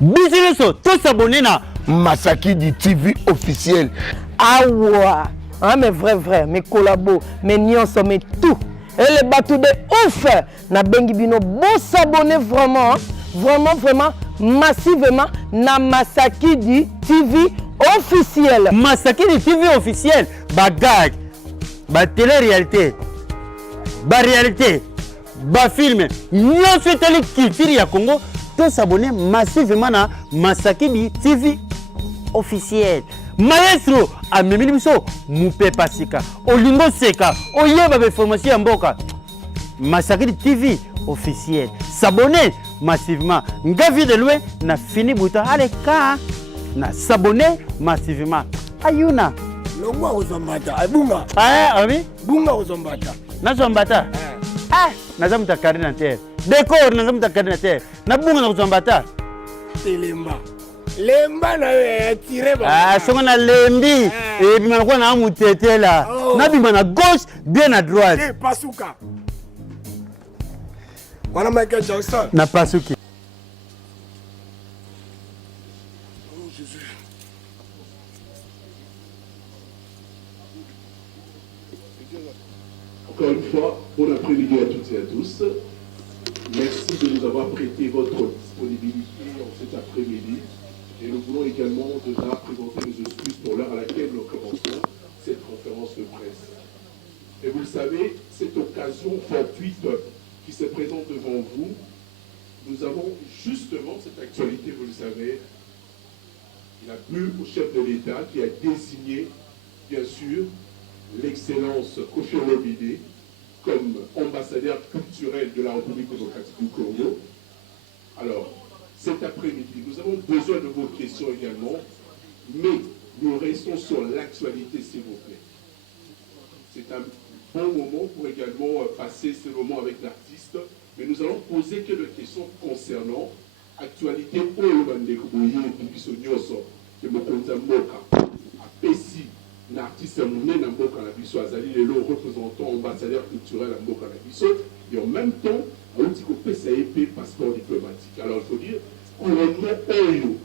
Business, tous s'abonner na Masaki du TV officiel. Ah ouais, ah, mais vrai, mes collabos, mes nyonso, mais tout. Et les bateaux de ouf. Na bengi bino, bon s'abonner vraiment, vraiment, massivement na Masaki du TV officiel. Masaki du TV officiel, bagag, ba télé-réalité, ba réalité, ba film, nyonso télé culture ya Congo. Tous s'abonner massivement na Masaki du TV officiel. Maestro amemili biso mupe pasika olingo seka oyeba be formation ya mboka Masaki du TV officiel. S'abonner massivement. Ngavi de loin na fini buta allez ka na s'abonner massivement. Ayuna Longwa ozombata abunga. Abi Bunga ozombata. Na zombata. Naza mutakari na terre. Décor naza mutakari na terre. Na bunga na zombata. Telemba. Lemba na tiré ba. Songo na lembi. Et bima kwa na mutete la. Na bima na gauche, bien à droite. Pasuka. Wana Michael Jackson. Na pasuki. Encore une fois, bon après-midi à toutes et à tous. Merci de nous avoir prêté votre disponibilité en cet après-midi. Et nous voulons également déjà présenter nos excuses pour l'heure à laquelle nous commençons cette conférence de presse. Et vous le savez, cette occasion fortuite qui se présente devant vous, nous avons justement cette actualité, vous le savez. Il a plu au chef de l'État qui a désigné, bien sûr, l'excellence Kofi Olomide comme ambassadeur culturel de la République démocratique du Congo. Alors, cet après-midi, nous avons besoin de vos questions également, mais nous restons sur l'actualité, s'il vous plaît. C'est un bon moment pour également passer ce moment avec l'artiste, mais nous allons poser quelques questions concernant l'actualité au Mandekouye et Bibiso Nyoso, que Mokonza Moka a Pessi. L'artiste Mouné Namboka Nabiso Azali, le représentant ambassadeur culturel à Mboka Nabiso, et en même temps, à Outiko PSAEP, passeport diplomatique. Alors il faut dire, couronnement Oyo,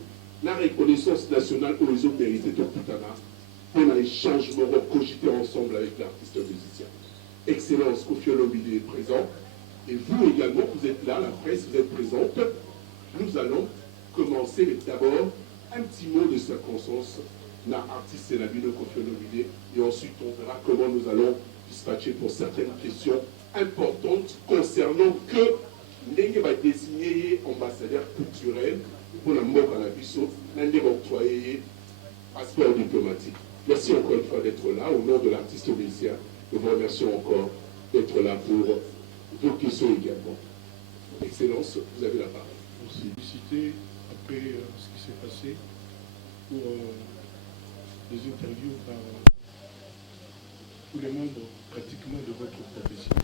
la reconnaissance nationale aux ont mérité de Putana, on a un changement cogité ensemble avec l'artiste musicien. Excellence, Kofi Olomide est présent, et vous également, vous êtes là, la presse, vous êtes présente. Nous allons commencer, mais d'abord, un petit mot de circonstance. L'artiste c'est la ville de Kofi Olomide et ensuite on verra comment nous allons dispatcher pour certaines questions importantes concernant que Ndenge va désigner ambassadeur culturel pour la Mboka Nabiso, Ndenge va octroyer passeport diplomatique. Merci encore une fois d'être là au nom de l'artiste musicien. Nous vous remercions encore d'être là pour vos questions également. Excellence, vous avez la parole. Merci. Citer après ce qui s'est passé pour des interviews par tous les membres pratiquement de votre profession.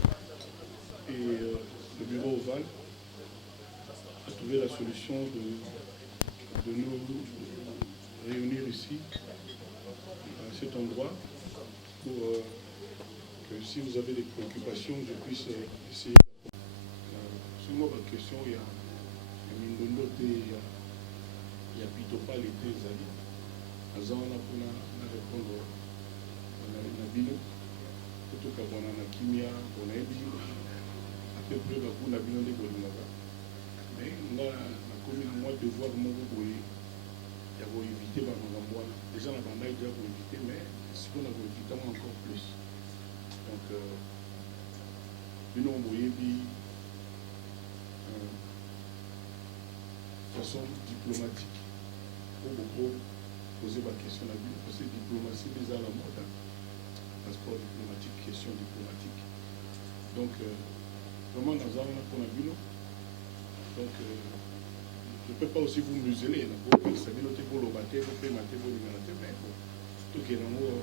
Et le bureau ovale a trouvé la solution de nous réunir ici, à cet endroit, pour que si vous avez des préoccupations, je puisse essayer. Sur moi, ma question, il y a Mindondo, il y a Pitopa, les deux amis. Azana pour répondre à Bino, plutôt qu'à la Kimia, on a dit à peu près pour la Bino de Bolinaga. Mais on a commis un mois de voir mon boy, il y a évité par moi. Déjà, on a déjà pour éviter, mais ce qu'on a évité encore plus. Donc, Bino Moyebi, façon diplomatique, pour beaucoup. Poser ma question à lui, parce que diplomatie, déjà à la mode, passeport diplomatique, question diplomatique. Donc, vraiment, nous avons pour la ville. Donc, je ne peux pas aussi vous museler. Vous pouvez pour le bâtir, vous pouvez mater, vous pouvez mais bon, tout est dans vos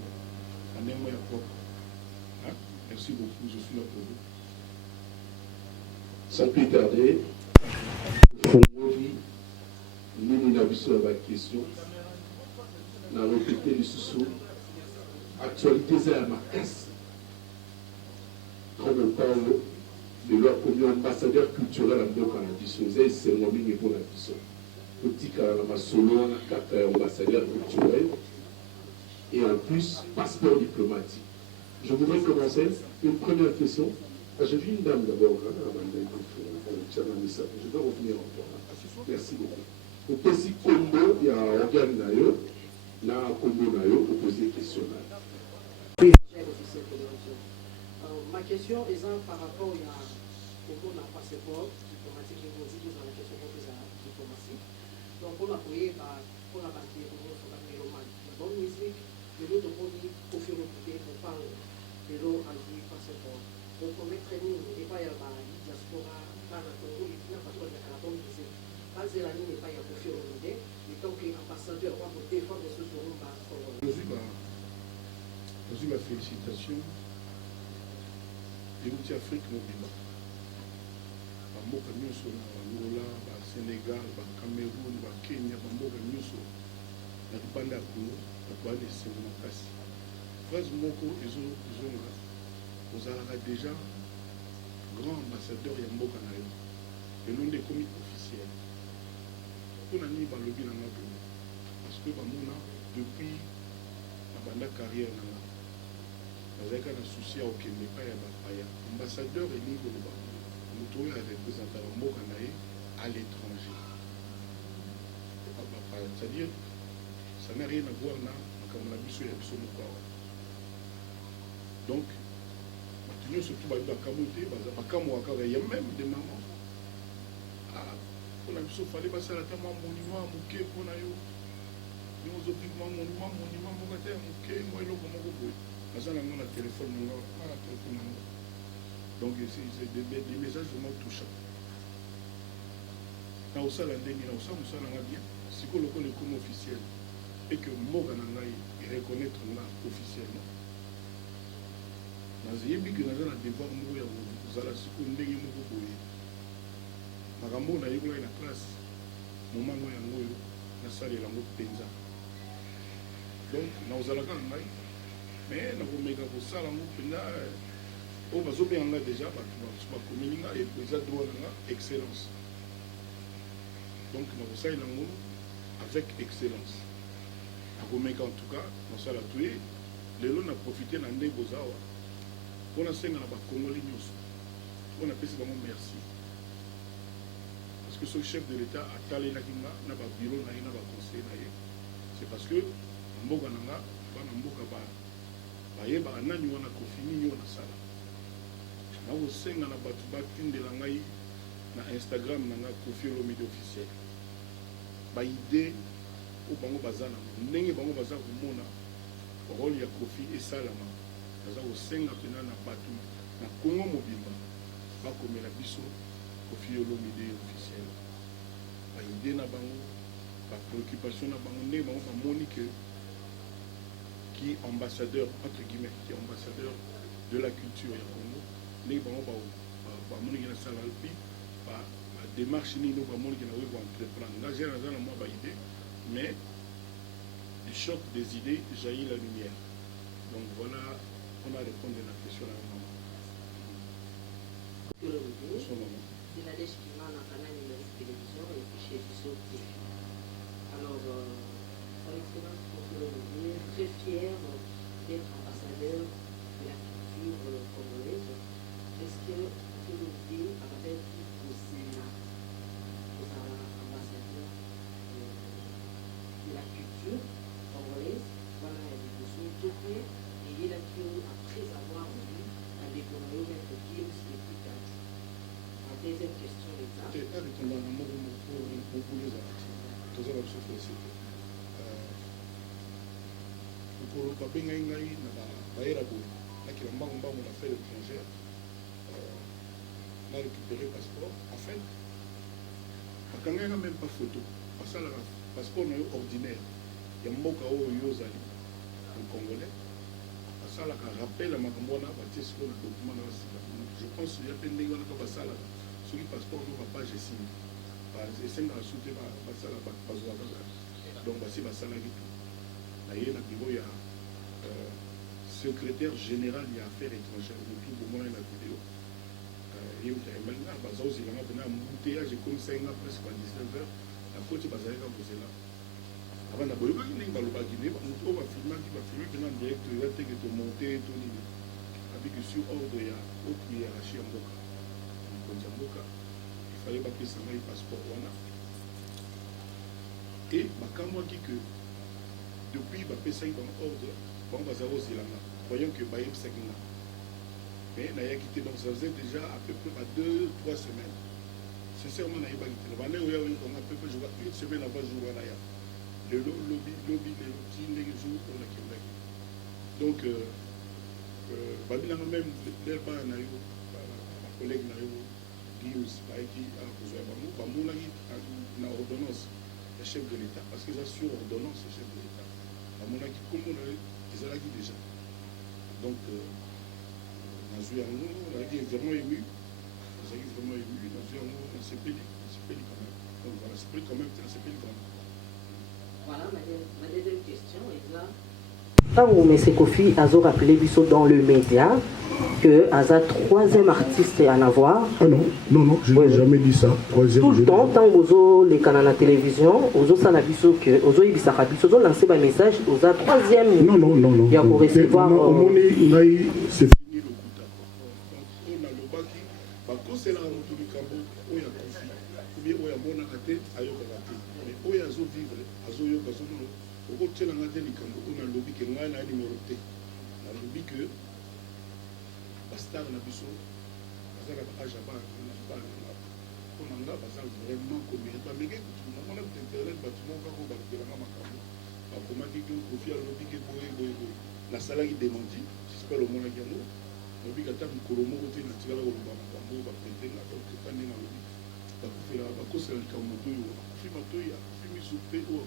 anémois propre. Merci beaucoup, je suis là pour vous. Sans plus tarder, fongoli nini na biso ya question na répété lisusu actualité eza ya makasi comme ntango lelo akomi ambassadeur culturel ya mboka na biso eza esengo mingi mpona biso kotikala na masolo wana kaka ya ambassadeur culturel et en plus passeport diplomatique. Je voudrais commencer une première question. J'ai vu une dame d'abord, je vais revenir encore. Merci beaucoup. Au petit combo, il y a un organe d'ailleurs, là, combo d'ailleurs, pour poser des questions. Ma question est par rapport au passeport diplomatique, je vous dis dans la question de la diplomatie. Donc, on a créé pour la partie de la bonne musique, de l'autre côté, au fur et à mesure, pour parler de l'eau à du passeport. Donc, on met très bien, il n'y a pas de diaspora, pas de Congo, il n'y a pas de carton, pas de l'année, il n'y a pas de fur et à mesure. Et tant qu'ambassadeur, on va défendre ce que l'on va faire. Dans une félicitation, et l'outil Afrique mobile. Bamboka nyonso na Angola, ba Sénégal, ba Cameroun, ba Kenya, bamboka nyonso na libanda ya Congo, bato esengo makasi. Phrase moko ezonga ozalaka déjà grand ambassadeur ya mboka na yo lelo nde ekomi officiel mpona nini balobi na nga boye parce que bamona depuis na banda carrière na nga bazalaka na souci ya kokende epai ya bapaya ambassadeur elingi koloba moto oyo arepresentaka mboka na ye à l'étranger bapaya c'est-à-dire ça n'a rien à voir na makambo na biso ya biso moko awa donc bato nyonso tu bayebi bakambo te bakamwaka kaka ya même de mama mpona biso fale basala ata mwa monument ya moke mpona yo yo ozopiki mwa monument moko te ya moke mwa eloko moko boye aza nango na telefone nango na telefone nango donc c'est des messages vraiment touchants na osala ndenge na osala mosala nanga bien sikoyo lokola ekomi officiel et que mboka na ngai reconnaître nga officiellement nayebi ke naza na devoir moko ya kozala sikoyo ndenge moko boye makambo oyo nayekolaki na classe momango yango oyo nasalela yango mpenza donc nakozalaka na ngai mais nakomeka kosala yango mpenza oyo bazobenga nga déjà bato bakomeli nga eza droit na nga excellence donc nakosalela yango avec excellence nakomeka en tout cas nasala toye lelo na profite na nde bozawa mpona senga na bakongoli nyonso mpona apesi bango merci parce que ce chef de l'état atalelaki nga na babiro na ye na baconseil na ye c'est parce que mboka na nga bana mboka bayebaka nani wana kofi nini oyo nasala nakosenga na bato batindela ngai na Instagram na nga Kofi Olomide officiel baide oyo bango baza na ndenge bango baza komona role ya Kofi esalama baza kosenga mpena na bato na Congo mobimba bakomela biso Kofi Olomide officiel baide na bango bapréoccupation na bango ndenge bango bamoni ke qui est ambassadeur entre guillemets qui est ambassadeur de la culture ya Congo ndenge bango bamoniki na sala alpi démarche nini bamoniki na oyo entreprendre nga j'ai naza na mwa baide mais du choc des idées jaillit la lumière. Donc voilà, on a répondu à la question à la maman. Alors, son excellence très fier d'être ambassadeur de la culture congolaise. Est-ce que vous pouvez dire à travers tout au Sénat, vous êtes ambassadeur de la culture congolaise, voilà, il y a des besoins tournés, et il a pu, après avoir vu, à déployer mettre Gims et plus tard. La deuxième question est là. babengai ngai na bayera boye nakila mbangu na affaire étrangère na récupéré passeport en fait bakangaka même pas photo basalaka passeport na yo ordinaire ya mboka oyo yo ozali congolais basalaka rappel ya makambo wana batie sikoyo na document na basika je pense ya mpe ndenge wana ka basalaka ce passeport nous va pas je signe c'est un souté basala bazwa donc basi basala ki tout na ye na bureau ya secrétaire général ya affaires étrangères tout pour moi la vidéo et maintenant bazo zilanga bena embouteillage comme ça nga presque à 19h la côte bazalaka bozela avant na boyoka ni balobaki ne muto ba filmer bena direct ya teke to monter to ni avec sur ordre ya haute hiérarchie en mboka konza mboka il fallait pas que ça ait passeport wana et bakamwaki que depuis bapesaki dans ordre bon bazala ozilanga voyons que bayebisaki nga mais nayaki te donc ça faisait déjà à peu près 2-3 semaines sincèrement nayebaki te banda oya oyekonga à peu près jour une semaine avant jour wana ya lelo lobi lelo ti ndenge jour oyo nakendaki donc babinanga même lel bana na yo bacollègue na yo gius bayaki akozwa bango bamonaki na ordonnance ya chef de l'état parce que eza sur ordonnance ya chef de l'état bamonaki kombo na yo ezalaki déjà donc nazwi yango nazalaki vraiment ému nazwi yango nasepeli quand même donc voilà sepeli quand même nasepeli quand même. Voilà ma deuxième question est là. Quand M. Kofi a rappelé Bisso dans le média que Aza troisième artiste à en avoir. Ah non, je n'ai jamais dit ça. Troisième, tout le temps, tant que les canaux de la télévision, Ozo Sanabiso, que Ozo Ibisarabiso, Ozo lancé un message, Oza troisième. Non. Il y a pour recevoir. C'est fini le coup d'accord. On a le baki, c'est la route du Cabo, où il y a Kofi, ou bien où il y a Monakate, Ayokate. Mais où il y a Zo vivre, Azo Yokazo, au côté de la Cabo, on a le lobby qui est là, numéro T. On a le lobby que. Star na biso bazala ba ajaba on a bazala vraiment comme ba mege na mona internet ba tumo ka ko ba kelanga makambo ba komaki que Kofi alobi que boye na sala qui démenti j'espère le mona kiango lobi ka ta mikolo moko te na tikala ko ba makambo ba pete na donc pas ni na lobi ba kofela ba kosela likambo to yo Kofi matoyi Kofi misupe o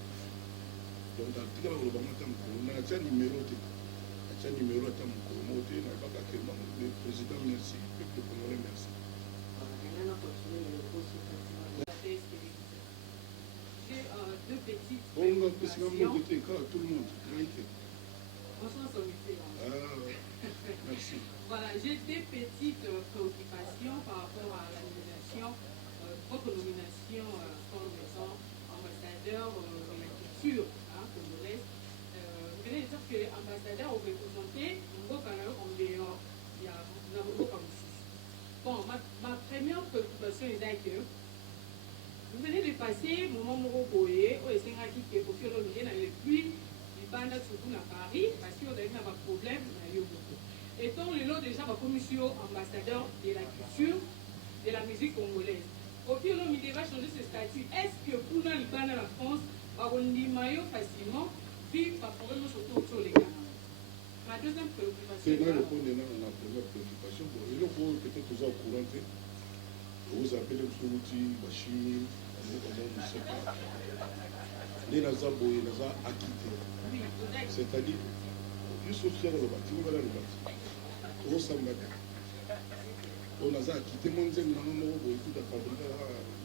donc ta tikala ko ba mata mikolo na tia numéro te atia numéro ata mikolo moko te na baka ke le président merci, le peuple congolais merci. Maintenant, continuez le processus. J'ai deux petites préoccupations. Tout le monde. Merci. Voilà, j'ai des petites préoccupations par rapport à la nomination, votre nomination comme étant ambassadeur de la culture congolaise. Vous venez de dire que l'ambassadeur vous représentez en dehors. Bon, ma première préoccupation est que vous venez de passer mon moment boye au Sengaki qui est au fur et à mesure depuis du banda surtout à Paris parce qu'il y a un problème étant le lot déjà ma commission ambassadeur de la culture de la musique congolaise. Au fur et à mesure va changer ce statut. Est-ce que pour nous le banda la France va on dit maillot facilement puis par problème surtout autour des Ghana. Ma deuxième préoccupation. C'est là le point de la première préoccupation. Il faut peut-être vous au courant. Vous appelez le Souti, Bachir, je ne sais pas. Les Nazabo et Naza acquittés. C'est-à-dire, juste au faire le bâtiment, voilà le bâtiment. Au Sambaka. On a acquitté, mon Zen, maman, tout à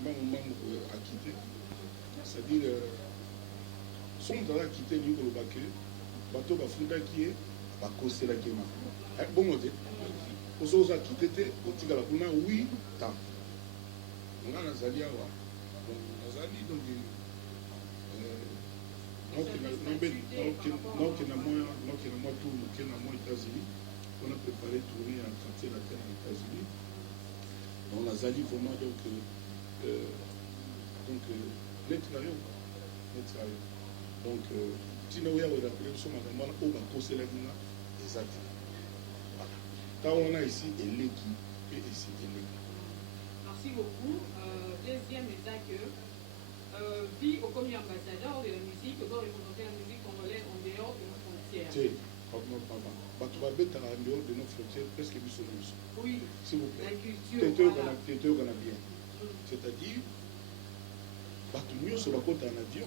maman acquitté. C'est-à-dire, son dans acquitté, lui, le baquet, bateau Bafunda qui est. Bakosela kema bon moté ozoza kitete otika la kuna oui ta on a nazali awa donc nazali donc donc na moi tout que na moi États-Unis on a préparé tourner en quartier latin aux États-Unis donc nazali vraiment donc donc tina oya ko rappeler so makambo na o bakosela kina exact. Quand on a ici Eleki et ici Eleki. Merci beaucoup. Deuxième état que vie au commis ambassadeur de la musique, doit représenter la musique congolaise en dehors de nos frontières. C'est, pardon. Tu vas mettre en dehors de nos frontières presque du sol. Oui. S'il vous plaît. La culture. Voilà. Bien. C'est-à-dire, tu mieux sur la côte en avion,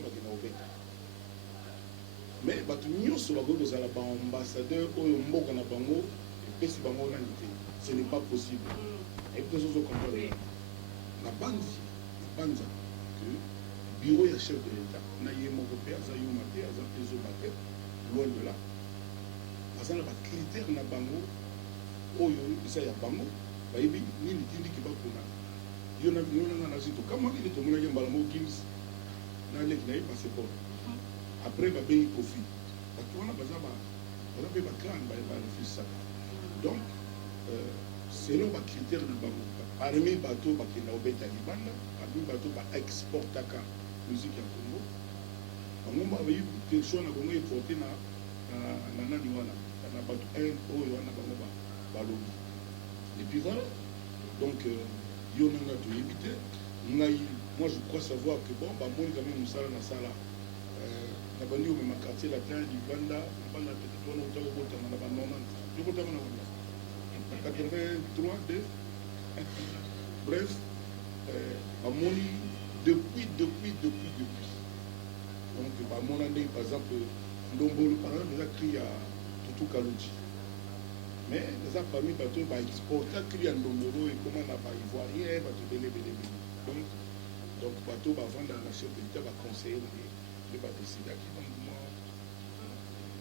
mais bato nyonso bakozala ba ambassadeur oyo mboka na bango epesi bango nani te ce n'est pas possible et puis nous comprendre banza que bureau ya chef de l'état na ye moko mpe aza yuma te aza mpe zoba te loin de là aza na bacritère na bango oyo eza ya bango bayebi nini tindiki bakuna yo nanga na zito kamwakili tomonaki mbala moko gims na leki na ye passeport après babengi kofi bato wana baza mpe baclan barefusaka donc selon bacritère na bango parmi bato bakenda kobeta libanda parmi bato baexportaka musique ya congo bango bayebi question na bango eporte na nani wana na bato oyo wana bango balobi et puis voilà donc yo nanga toyebi te ngai moi je crois savoir que bon bamoni quand même mosala na sala na bandi omema quartier latin libanda libanda peut-être wana otaka kobotama na ba90 yokotama na banda 83 bref bamoni depuis donc bamona ndenge par exemple ndombolo par exemple eza cri ya tutu kaloti mais eza parmi bato baexporta cri ya ndombolo ekoma na baivoirien bato belebele donc bato bavanda na chef de l'état baconseiller na ye nde badecidaki donc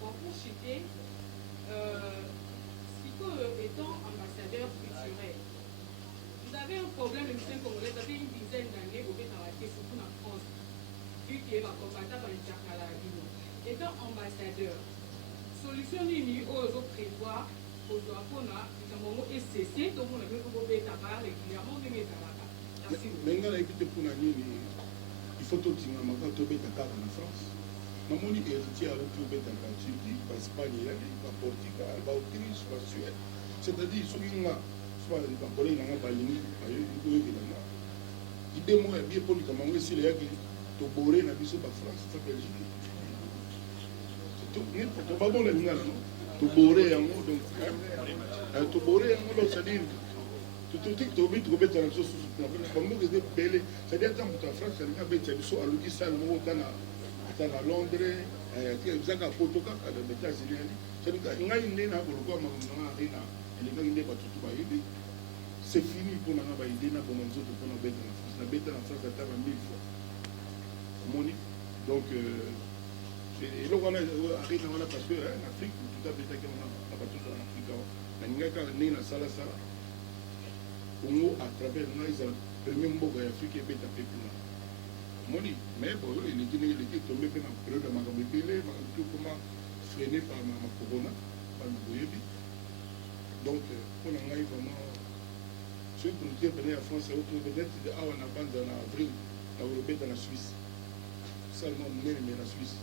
moi pour citer sikoyo étant ambassadeur culturel vous avez un problème le musicien congolais ça fait une dizaine d'années obetaka te surtout na France vu que bakombata balitakala bino étant ambassadeur solution nini oyo ozoprévoir kozwa mpona likambo yango esese tomona mpe kobetaka régulièrement ndenge ezalaka mais ngai nayebi te mpona nini il faut totingama kaka tobeta kaka na France namoni héritier aloti obetaka turquie baespagne eyali baportugal baautriche basuède c'est-à-dire soki nga bakolegi nanga balingi bayokelanga ide moko ya bie mpo likambo yango esila eyaki tobore na biso bafrance ta belgique tobabona linga nano tobore yango donc tobore yango donc c'est-à-dire tobi tokobeta na biso susu bamboka eza ebele c'est-à-dire ata moto ya france alingi abetisa biso aluki sale moko ata na londres ezaka poto kaka na états-unis ali ngai nde na bolokwa makambo nanga arena elekaki nde batutu bayebi c'est fini mpo nanga baide na bongo nzoto mpona beta na france nabeta na france ata ba 1000 fois omoni donc eloko wana arena wana parce que na afrique tuta betaki wana na batutu na afrika nalingaki kaka ndenge nasalasala congo à travers ngai ezala premier mboka ya afrique ebeta mpe kuna omoni mais boyo eleki ndenge eleki tombe mpe na periode ya makambo ebele makambo ekoma freine par makorona bana boyebi donc mpona ngai vraiment soki politique pene ya france auto peut-être awa na banza na avril na kolobeta na suisse salement monene me na suisse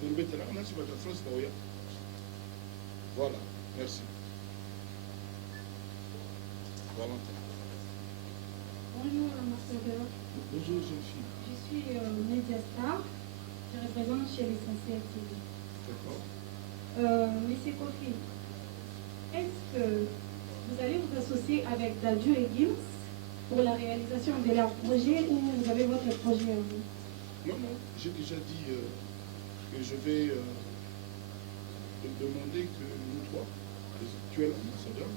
kolobetela nasi bato ya france baoya voilà merci Bonjour ambassadeur. Bonjour jeune fille. Je suis Mediastar. Je représente chez l'Essentiel TV. D'accord. Monsieur Kofi, est-ce que vous allez vous associer avec Dadju et Gims pour la réalisation de leur projet ou vous avez votre projet à vous? Non, j'ai déjà dit que je vais demander que nous trois, les actuels ambassadeurs,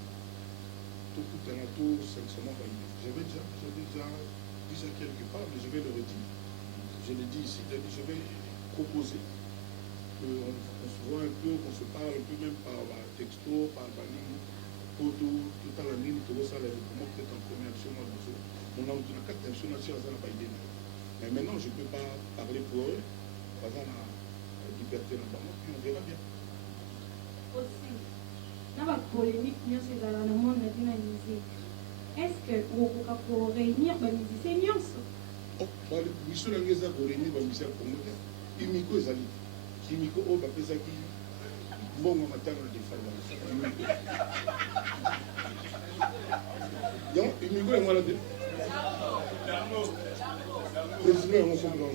tout sincèrement validé. J'avais déjà dit ça quelque part, mais je vais le redire. Je l'ai dit ici, je vais proposer qu'on se voit un peu, qu'on se parle un peu même par texto, par ligne, photo, tout à la ligne, tout ça, comment peut-être en première action, on a une carte d'action à la idée. Mais maintenant, je ne peux pas parler pour eux, par exemple, la liberté là-bas, puis on verra bien. Aussi, dans la polémique, c'est dans le monde de la musique. Est-ce que vous pouvez réunir les musiciens? Oh, mission langeza pour réunir les musiciens congolais. Imiko ezali. Imiko o bapesaki mbongo matanga de fala. Donc imiko est malade. Président on comprend.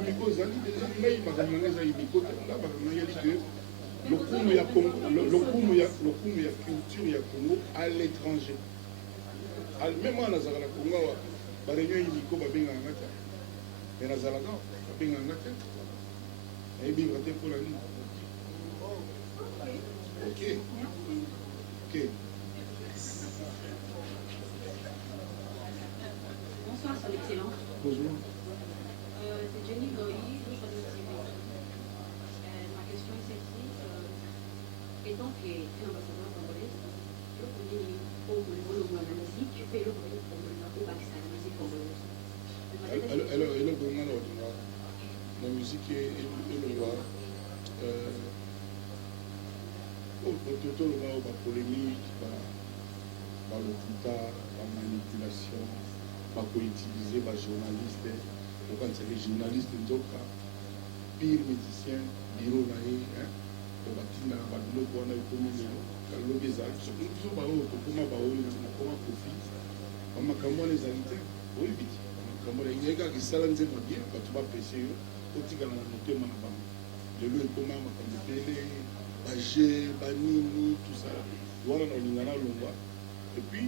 Imiko ezali déjà mais makambo ngeza imiko là makambo yali que lokumu ya culture ya Congo à l'étranger. Même moi nazala Congo ba réunion imiko babenga ngata. Mais nazala ka babenga ngata. Et bien raté pour la nuit. OK. OK. Bonsoir, son excellence. Bonjour. C'est Jenny Goyi, de Château TV. Ma question est celle-ci. Étant qu'un ambassadeur congolais, je connais au niveau de la musique, je fais le premier problème au Pakistan, la musique congolaise. Alors, la musique est le noir. Tout le polémique, la manipulation, utiliser les journalistes. Quand c'est les journalistes, pire musicien, bureau naïe, on va dire, on a et puis,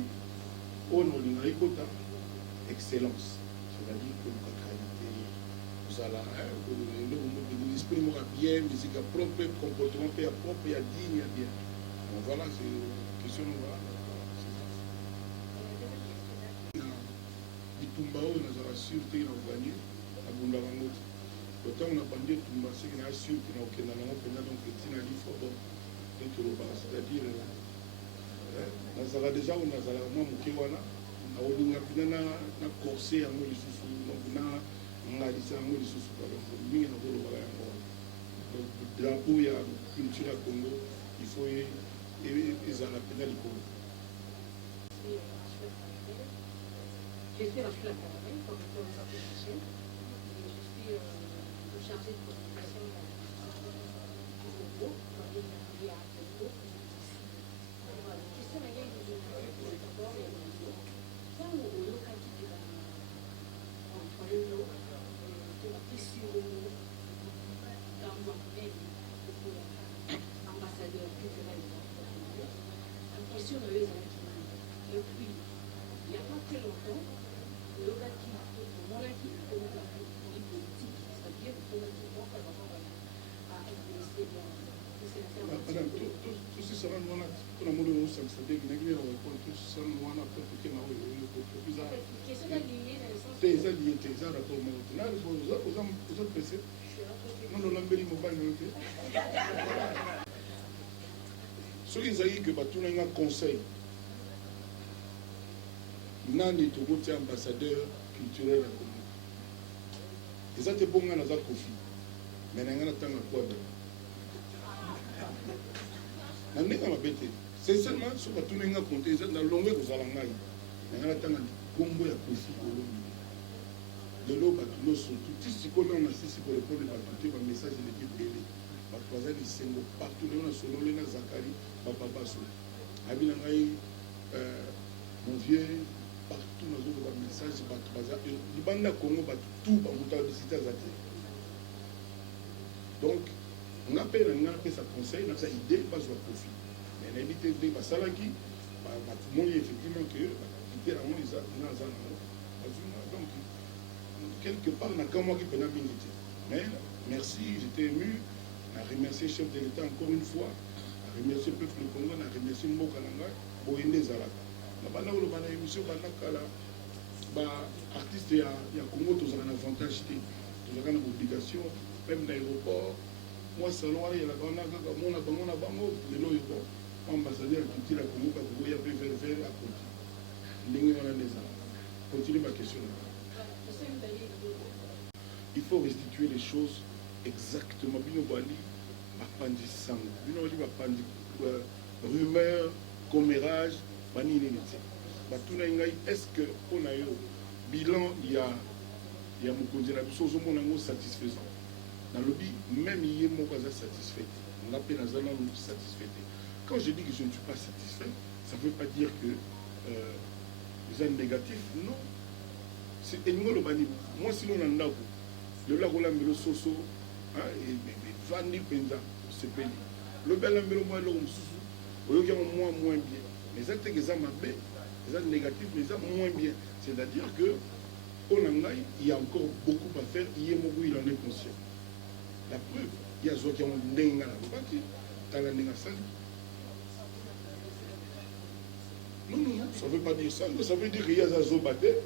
on a excellence, c'est-à-dire que la qualité, vous allez l'esprit bien, musique propre, comportement propre, il y a digne, bien. Donc voilà, c'est une question. Bitumbao na sûreté na gagné abunda bango. Autant on a bandé tumba c'est que na sûreté na okenda na ngopena donc tina lifo bon. C'est-à-dire nazala déjà on nazala moi moke wana na olinga pina na corset yango lisusu donc na ngalisa yango lisusu par exemple mingi na bolo bala yango donc drapeau ya culture ya Congo il faut ezala pina likolo. Je suis Rachel Academy, professeur de santé sociale, et je suis chargée de communication du Congo, dans les liés à Congo. Voilà, la question est d'abord, quand on localise entre les mots, de la question dans le même ambassadeur culturel, la question de les et puis, il n'y a pas très longtemps, le bâtiment, mon équipe politique, c'est-à-dire automatiquement par rapport à MPSD, madame, tout ce sera nous, on a montré au c'est-à-dire qu'il y a tout ce sera nous, on a fait que nous avons question d'allier dans le sens tes alliés, tes rapport maintenant, vous avez pressé. Non, non, l'embelli mobile, non, ok. Ce qui est que tout le monde a un conseil. Nani Togote ambassadeur culturel à Congo. Et ça, c'est bon, on a Kofi. Mais on a un temps à quoi c'est seulement ce que tout le monde a compté. C'est dans l'onglet que vous allez en on a un temps à Combo à Kofi. De l'eau, nous sommes tous. Si on a assisté pour répondre à tout le message de l'équipe télé, partout, on a sonné, on a Zakari, Papa Basso. Mon vieux. Partout dans le message, il y a Congo, tout donc, on appelle sa conseil, on a sa idée, pas sur profit. Mais on a évité de dire, effectivement que donc, quelque part, on a quand même qui peut l'habilité. Mais merci, j'étais ému. On a remercié le chef de l'État encore une fois. On a remercié le peuple du Congo, on a remercié le Mokalanga, Boyende Zalaka. Bana oyo bana émission bana kala ba artiste ya Congo tous un avantage tous une obligation même dans l'aéroport moi salon ya la bana kaka mona bango lelo yo ambassadeur culture ya Congo ka Congo ya vers à côté ndenge wana neza continue ma question. Il faut restituer les choses exactement bino bali bapandi sango bino bali bapandi rumeur commérage. Est-ce que on a eu bilan il y a mon satisfaisant dans le but même il y a mon satisfait on appelle un satisfait quand je dis que je ne suis pas satisfait ça ne veut pas dire que les âmes négatifs non c'est moi si l'on a le lac le soso et Vandi Penza ce pays le bel moi moins bien. Les actes qui sont mauvais, les actes négatifs, mais ça moins bien. C'est-à-dire que il y a encore beaucoup à faire. Il en est conscient. La preuve, il y a ceux qui ont dengue à la bâtie, dans la négative. Non, ça ne veut pas dire ça. Ça veut dire qu'il y a des zobatés.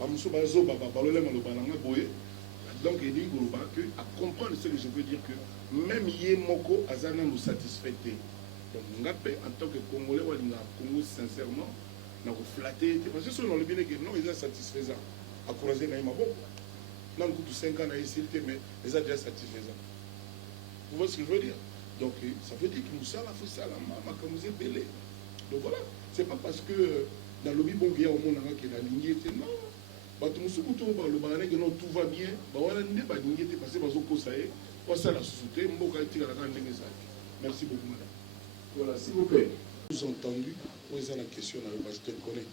bamusu bazoba balolema lobananga boye. Donc il dit que à comprendre ce que je veux dire que même yé moko azana nous satisfait. Donc ngapé en tant que Congolais walinga Congo sincèrement na ko flatter parce que sur le bien que non ils sont satisfaisants. Encourager na bon. Non coup 5 ans na ici mais ils sont déjà satisfaisants. Vous voyez ce que je veux dire? Donc ça veut dire que nous ça la faut ça la makamuze belé. Donc voilà, c'est pas parce que dans le lobby bon vient au monde qui est la lignée non. Bato musuku to ba lo ba que non tout va bien ba wana ne ba lignée parce que bazo ko ça est pour ça la société mboka itika la ndenge ça. Merci beaucoup madame. Voilà, s'il vous plaît. Vous entendu poser la question là parce que je te connais.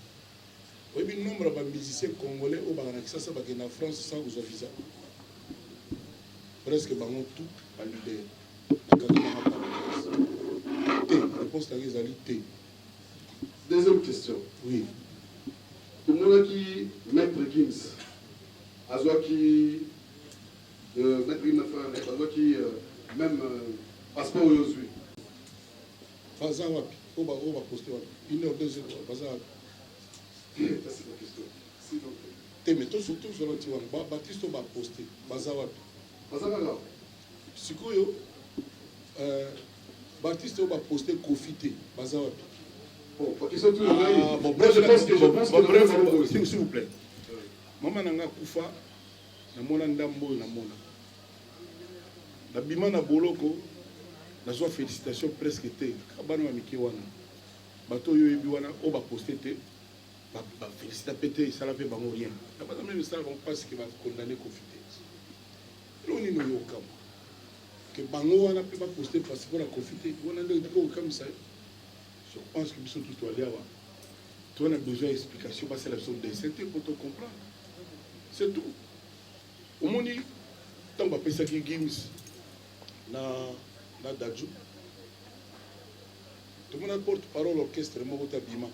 Oui, le nombre de musiciens congolais au Baranaki, ça va en France sans vous visa. Presque bango tout à l'idée. T, réponse à Rizali T. Deuxième question. Oui. Tout le monde qui Maître Gims, Azwaki, Maître Gims, Azwaki, même passeport aujourd'hui. Baza wapi, on va poster wapi. 1 heure, 2 heures, Baza wapi. Ça c'est la question. S'il vous plaît. Te mais tout surtout sur l'antiwan, Baptiste va poster. Baza wapi. Baza wapi. Sikoyo, Baptiste va poster Kofité. Baza wapi. Bon, ils sont tous là. Bon, bref, s'il vous plaît. Maman nanga kufa, na mona ndambo na mona. Na bima na boloko, na zo félicitations presque té. Kabano wa miki wana. Bato yo yebi wana o ba poster té. Ba féliciter pété, ça la fait bango rien. Na ba même ça vont pas ce qui va condamner Kofité. Loni no yo kam. Que bango wana pe ba poster parce que la Kofité, wana ndo ko comme ça. Je pense que nous sommes tous allés avoir. Tu as besoin d'explications parce que c'est la zone des synthèses pour te comprendre. C'est tout. Au moins, tant que tu as fait Gims, na Dadju, tout le monde porte parole l'orchestre, moi, je Bima.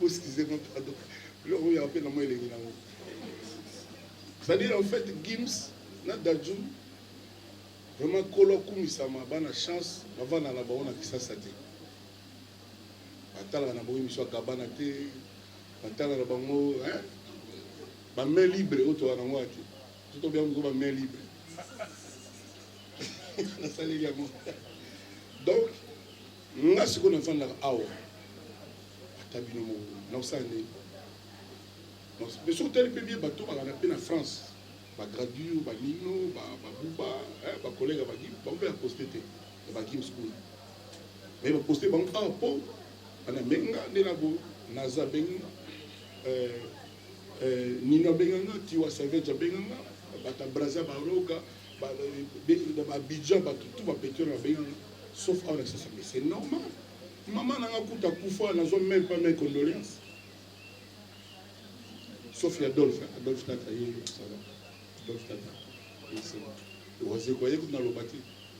Excusez-moi, pardon. Là, il y a un peu de moi, c'est-à-dire, en fait, Gims, na Dadju, vraiment, Kolo Kumisama, bana chance, avant na baona kisasa te. Batala na boyi miswa kabana te, batala na bango, hein? Ba main libre auto na ngwati. Tout bien ngo ba main libre. Na sali ya mo. Donc, nga siko na fanda awa. Atabino mo, na usane. Donc, mais sur tel peu bien bateau ba na pe na France. Ba Gradio, ba Nino, ba Buba, ba collègue ba Gim, ba on poster te, ba Gim school. Mais ba poster ba un po, ana menga ndena bo naza benga Nino benga tiwa savage benga, ba ta braza ba roka, ba Abidjan ba tout ba péter na benga, sauf en ça mais c'est normal. Maman nanga kuta kufa na zo même pas mes condoléances. Sauf Adolphe Tataye, ça va.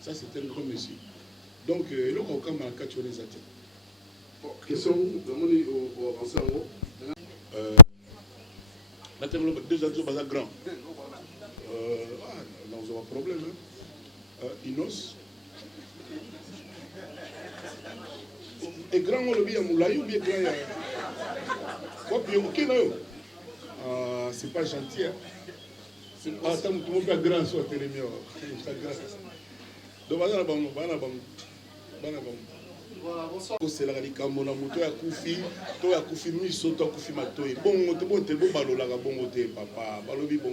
Ça c'est un grand monsieur. Donc, le Rocan m'a catché les attentes. Question, demandez au avancer en haut. Déjà, tu vas grand. Non, on a un problème. Inos. Et grand, on le dit à Moulaï ou bien grand. Ok, non. C'est pas gentil. Attends, tout le monde est grand sur le télémier. Donc, c'est la radicale. Mon amour, tu as Koufi, Miso, tu as Koufi Matoé. Bon, tu es bon, Balola, bon, papa, Balobi, bon,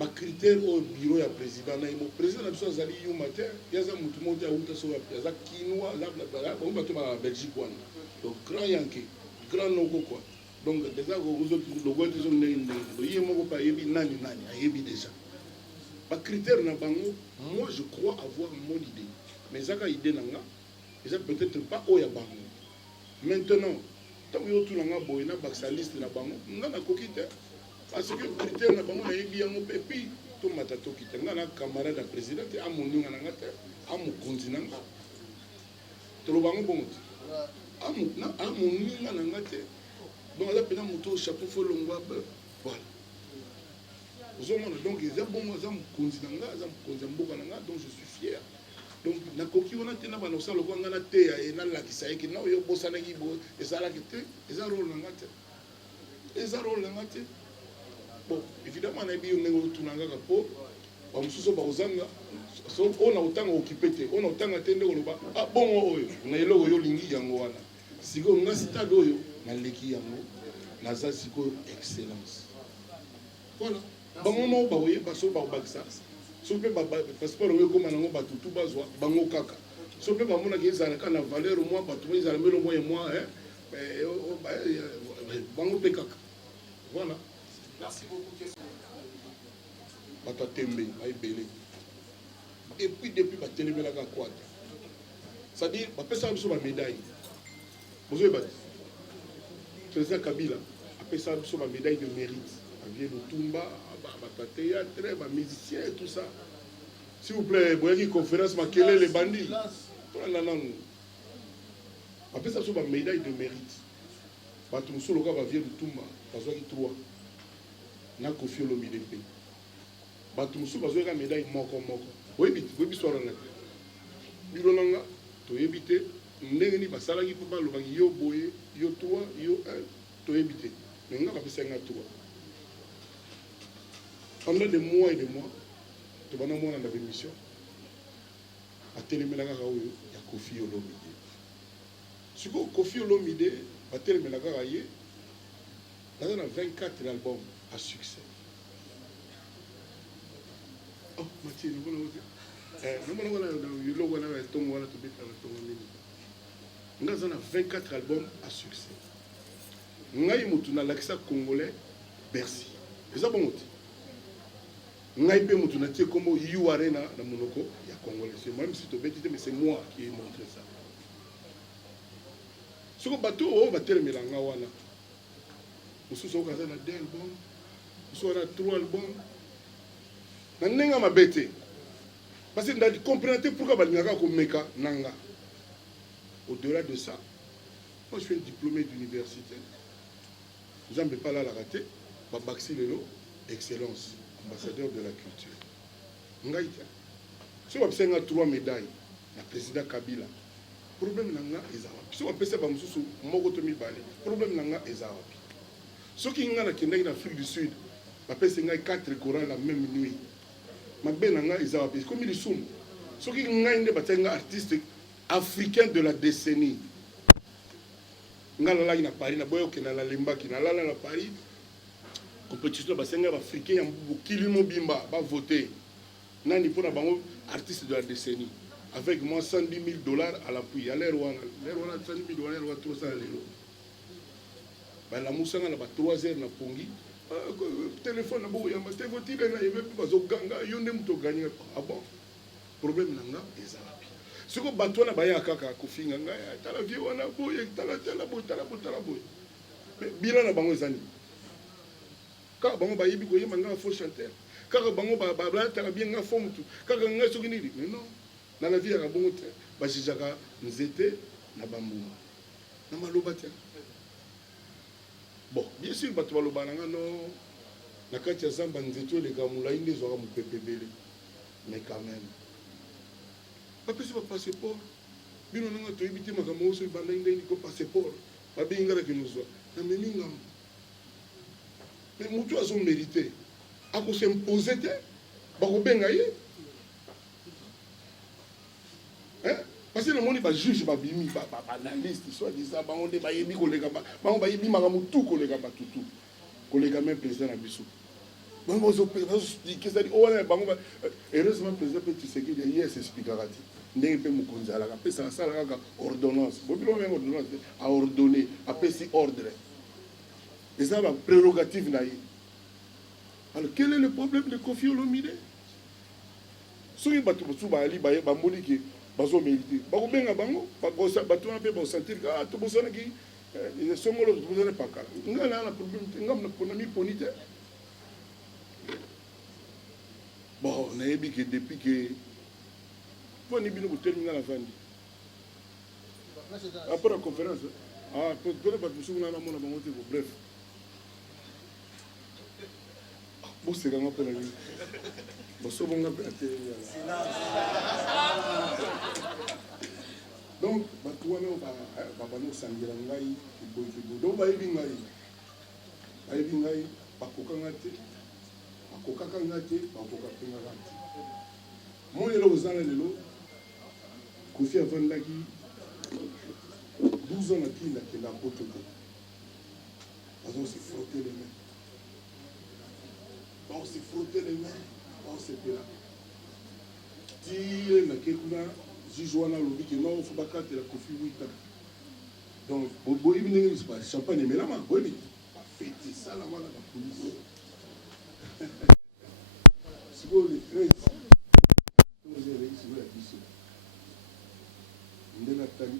ma critère au bureau du président, le président a besoin d'aller au matin. Il y a un monde qui a oublié sur la place. Kinois, là, on va te en Belgique. Donc, grand Yankee, grand logo, quoi. Donc, déjà, vous autres, le gouvernement est déjà. Par critère, moi, je crois avoir mon idée. Mais ça, idée, ça peut-être pas au Yabango. Maintenant, tant que vous avez une liste, vous avez parce que le critère, vous avez bien et puis, tout le monde a un camarade du président, un monument, un continent. Tout le monde a un monument. Donc, là, il y a un chapeau pour le voilà. Donc, il y a un bon continent, donc je suis fier. Donc nakoki wana te na bana osala lokwa nga na te ya nalakisa ye ke na oyo bosanaki boye ezalaki te eza role na nga te eza role na nga te. Bon évidemment nayebi yo ndenge otuna kaka mpo bamosusu bakozanga oyo na otanga okipe te oyo na otanga te nde koloba ah bongo oyo na eloko oyo olingi yango wana sikoyo nga stade oyo naleki yango naza sikoyo excellence. Voilà bango no bakoyeba so bakobakisa so mpe passeport oyo ekóma nango bato tu bazwa bango kaka so mpe bamonaki ezalaka na valeur mwa bato mo ezala mbelo mwa emwa bango mpe kaka. Voilà. Merci beaucoup. Bato atembe baebele epuis depuis batelemelaka kwata c'est-à-dire bapesaka biso bamédaille bozoyeba te président Kabila apesaka biso bamédaille de mérite avie Lutumba bato ya théâtre bamusicien et tout ça. S'il vous plaît boyaki conférence makelele bandi tolanda nanu bapesaka biso bamédaille de mérite bato mosusu loka bavie Lutumba bazwaki 3 na Koffi Olomide mpe bato mosusu bazwaka médaille moko oyebi histoire na te bino nanga toyebi te ndenge nini basalaki mpo balobaki yo boye yo 3 yo 1 toyebi te me nga bapesaki nga 3 pendant des mois et des mois tobanda mwana na bémission atelemelaka kaka oyo ya Koffi Olomide sikoyo Koffi Olomide batelemelaka kaka ye naza na 24 albums à succès. Oh, Mathieu, nous allons nous avons 24 albums à succès. Nous avons l'accent congolais Bercy. C'est ça bon. Nous avons comme You Arena dans Monoko, il y a congolais. C'est même si tu es mais c'est moi qui ai montré ça. Ce que bateau, on va terminer la Ngawana. Nous sommes dans 2 albums. Nous sommes 3 albums. Nanenga mabete parce que ndadi comprendre pourquoi balingaka ko meka nanga. Au-delà de ça, moi je suis un diplômé d'université. Vous n'avez pas là la raté, Babaxi Lelo, excellence, ambassadeur de la culture. Ngaïta. Si on a 3 médailles, la président Kabila. Problème nanga ezawapi. Si on peut savoir mususu moko to mibale, problème nanga ezawapi. Ceux qui ngana kenda en Afrique du Sud, bapese ngai 4 chorales la même nuit. Mabenanga ezawapi. Comme ils sont. Ceux qui ngana batenga artiste africain de la décennie. Ngala la na Paris na boyo kena la lemba ki na la na Paris. Compétition basenga africain ya bokili mobimba ba voter. Nani pona bango artiste de la décennie. Avec moi $110 000 à l'appui. À l'air, on a $110 000 à 300 €. La moussa na ba 3 heures na pongi. Téléphone na bo yamba te votile na yebe bazo ganga yonde muto gagner. Ah bon. Problème nanga ezalapi. Siko bato na baya kaka kofinga ngaya tala vie wana boye tala boye. Bila na bango ezani. Ka bango ba yebi ko yema nga faux chanteur. Ka bango ba tala bien nga faux mutu. Ka nga soki nini. Mais non. Dans la vie ya bango te ba jijaka nzete na bambuma. Na maloba te. Bon, bien sûr, bato baloba nanga no na kati ya zamba nzeto le gamula inde zo mu pepebele. Mais quand même. Ba pesi ba passeport. Bino nanga to ibiti makambo so banda inde ko passeport. Ba binga ke nous na meminga. Mais mutu azo mériter. Ako s'imposer te ba ko benga ye. Hein? Parce que le monde va juger, va bimi, va analyste, soit disant, on va y aller, on va y aller, tout, collègue, tout, collègue, même président à Bissou. Heureusement, président petit ce qu'il y a, c'est expliquera. N'est pas mon conseil, après ça, ordonnance. Ordonnance à ordonner, après c'est ordre. Et ça va prérogative naïe. Alors quel est le problème de Koffi Olomide? Si vous avez dit bazo mérité bako benga bango bako bato na pe ba sentir que to bosana ki songolo to bosana pa kala ngala na problème ngam na pona mi ponite bon na yebi que depuis que poni bino ko terminer la fin après la conférence peut-être pas tout na mona bango te bref bosekanga mpe na nini bosobonga mpe na telemi donc bato wana babanda kosangela ngai kiboyi kiboyi donc bayebi ngai bakokanga te bakokaka nga te bakoka mpengaka te moi lelo kozala lelo Kofi avandaki 12 ans na kili akenda poto te bazo se frotter les mains bazo se frotter les mains bazo se pela ti nake kuna juge wana alobi ke non fo bakatela Kofi 8 ans donc boyebi ndenge pas champagne emelama boyebi bafete esala wana bapolisi sikoyo le 13 tozeleyi sikoyo ya biso ndenge atali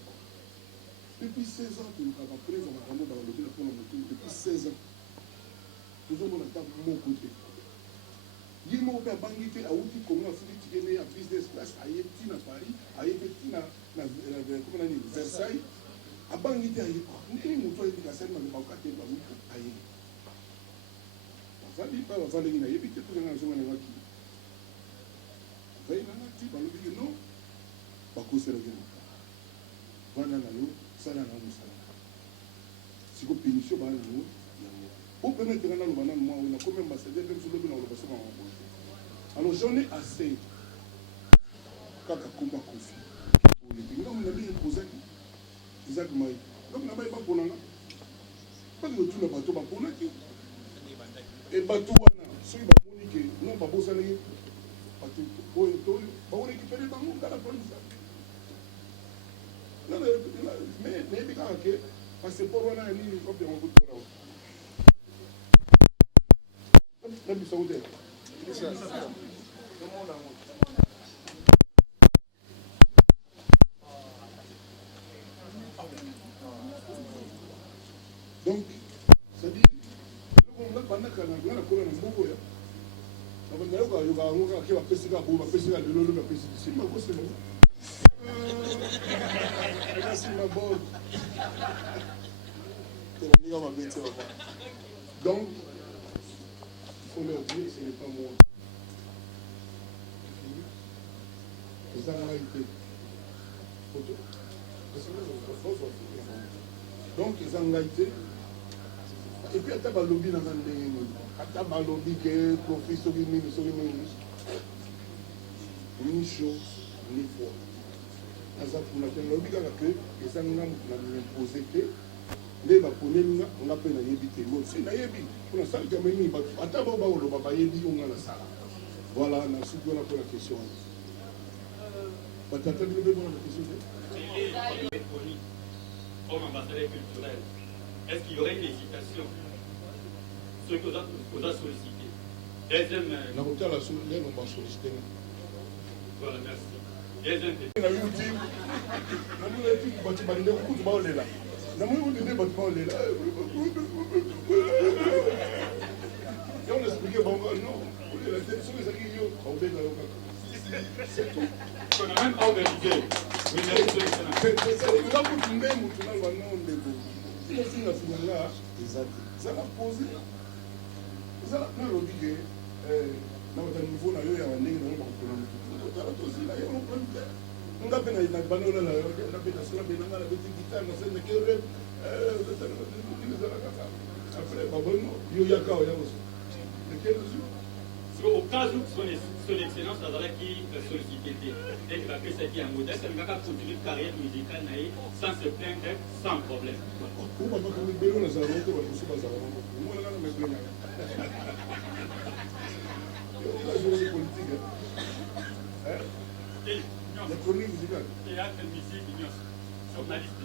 depuis 16 ans tolukaka preuve makambo balobi na mpona motu depuis 16 ans tozomona ata moko te ye moko mpe abangi te awuti kongo afiki tikene ya business class aye ti na paris aye mpe ti na Versailles abangi te aye ndeni motu ayebika asali mamebakoka te bawuti aye bavandi mpa bavandeki nayebi te tozanga nazonga nangaki vai nanga ti balobi ke non bakoselaki maka vanda na yo sala na mosala siko pénition bana na yo yango opemeteka naloba nano mwa oyo nakomi ambassadeur mpe msolobi na koloba soma mabo alors j'en ai assez kaka komba Kofi ngambo na bino kozaki ezaki mai ngambo na bai baponanga baki kotuna bato baponaki e bato wana soki bamoni ke non babosanaki bato oyo toyo baorekipere bango ngala polisa mais nayebi kaka ke passeport wana ya nini kopi yango kutora na bisango te donc c'est-à-dire bandaka nga nakola na mboko ya nayoka yango kaka ke bapesika bo bapesika lelo bapesi nsima kosema donc il faut leur dire ce n'est pas moi eza ngai te donc eza ngai te et puis ata balobi nanga ndenge nini ata balobi ke Kofi soki nini ni chose ni foi aza kuna te nalobi kaka ke eza nga moto na miimpose te nde baponeli nga mpe nayebi te mo si nayebi mpona salikama nini bato ata bao bakoloba bayebi yo nga nasala voilà nasuki wana mpona question wana batata bino mpe mpona question te comme ambassadeur culturel, est-ce qu'il y aurait une hésitation ce qu'on a sollicité? Deuxième... Voilà, merci. Deuxième... C'est tout. On a même organisé. ezala pose ezala nalobi ke na niveau na yo ya ndenge na yo bakopona motu tala tozila yo problème te nga mpe na bana olala yo na mpe nasola mpe nanga na beti gitare nasene kere ezala kaka après babono yo yaka oya koso lequel jour au cas où son excellence azalaki sollicité et que apesaki yango est-ce que kaka continue carrière musicale na ye sans se plaindre sans problème belo nazala te bamosu bazala omonanga na meplena la journée politique la chronique musicale théâtre musique journaliste